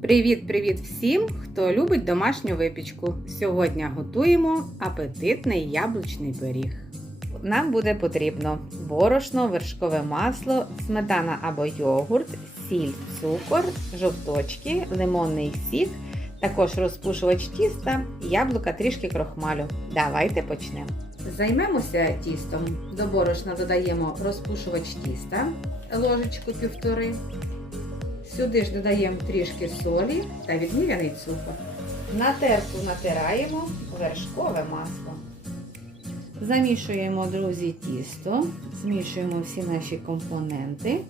Привіт-привіт всім, хто любить домашню випічку. Сьогодні готуємо апетитний яблучний пиріг. Нам буде потрібно борошно, вершкове масло, сметана або йогурт, сіль, цукор, жовточки, лимонний сік, також розпушувач тіста, яблука, трішки крохмалю. Давайте почнемо. Займемося тістом. До борошна додаємо розпушувач тіста, ложечку півтори. Сюди ж додаємо трішки солі та відміряний цукор. На терку натираємо вершкове масло. Замішуємо, друзі, тісто, змішуємо всі наші компоненти.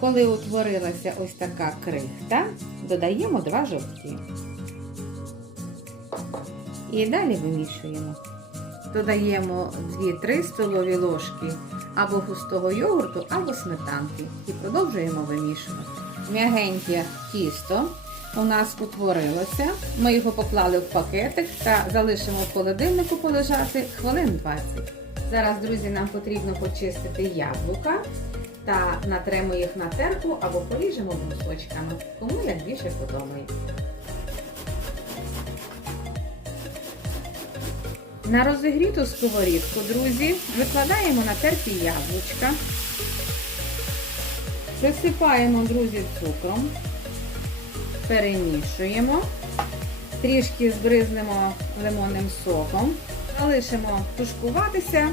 Коли утворилася ось така крихта, додаємо два жовтки. І далі вимішуємо. Додаємо 2-3 столові ложки або густого йогурту, або сметанки. І продовжуємо вимішувати. М'ягеньке тісто у нас утворилося. Ми його поклали в пакетик та залишимо в холодильнику полежати хвилин 20. Зараз, друзі, нам потрібно почистити яблука та натремо їх на терку або поріжемо брусочками, кому як більше подобається. На розігріту сковорідку, друзі, викладаємо натерті яблучка. Присипаємо, друзі, цукром, перемішуємо, трішки збризнемо лимонним соком, залишимо тушкуватися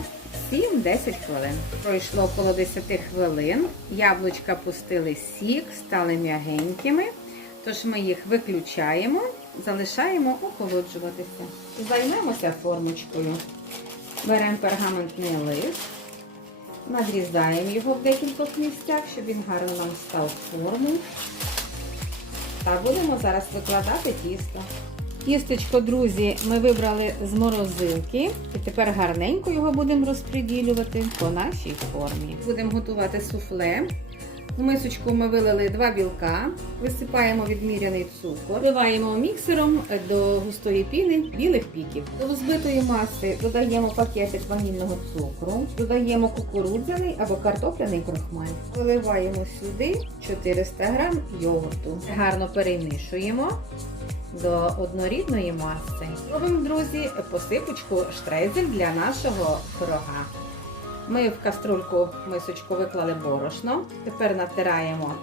7-10 хвилин. Пройшло около 10 хвилин, яблучка пустили сік, стали м'ягенькими, тож ми їх виключаємо, залишаємо охолоджуватися. Займемося формочкою. Беремо пергаментний лист. Надрізаємо його в декількох місцях, щоб він гарно нам став форму. Та будемо зараз викладати тісто. Тістечко, друзі, ми вибрали з морозилки. І тепер гарненько його будемо розподілювати по нашій формі. Будемо готувати суфле. У мисочку ми вилили два білка, висипаємо відміряний цукор, вливаємо міксером до густої піни білих піків. До збитої маси додаємо пакетик ванільного цукру, додаємо кукурудзяний або картопляний крохмаль. Виливаємо сюди 400 г йогурту. Гарно перемішуємо до однорідної маси. Робимо, друзі, посипочку штрейзель для нашого пирога. Ми в каструльку мисочку виклали борошно. Тепер натираємо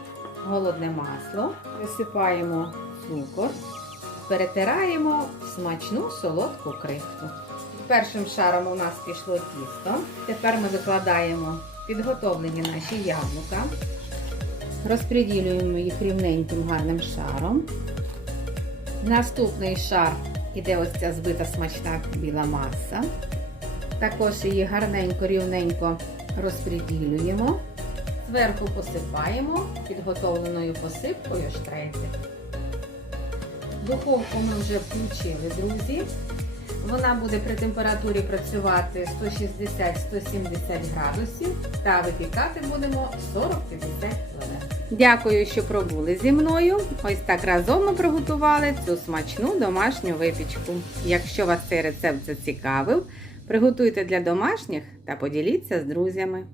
голодне масло, висипаємо цукор, перетираємо смачну солодку крихту. Першим шаром у нас пішло тісто. Тепер ми викладаємо підготовлені наші яблука, розподілюємо їх рівненьким гарним шаром. Наступний шар іде ось ця збита смачна біла маса. Також її гарненько, рівненько розподілюємо. Зверху посипаємо підготовленою посипкою штрейцик. Духовку ми вже включили, друзі. Вона буде при температурі працювати 160-170 градусів та випікати будемо 40-50 хвилин. Дякую, що пробули зі мною. Ось так разом ми приготували цю смачну домашню випічку. Якщо вас цей рецепт зацікавив, приготуйте для домашніх та поділіться з друзями.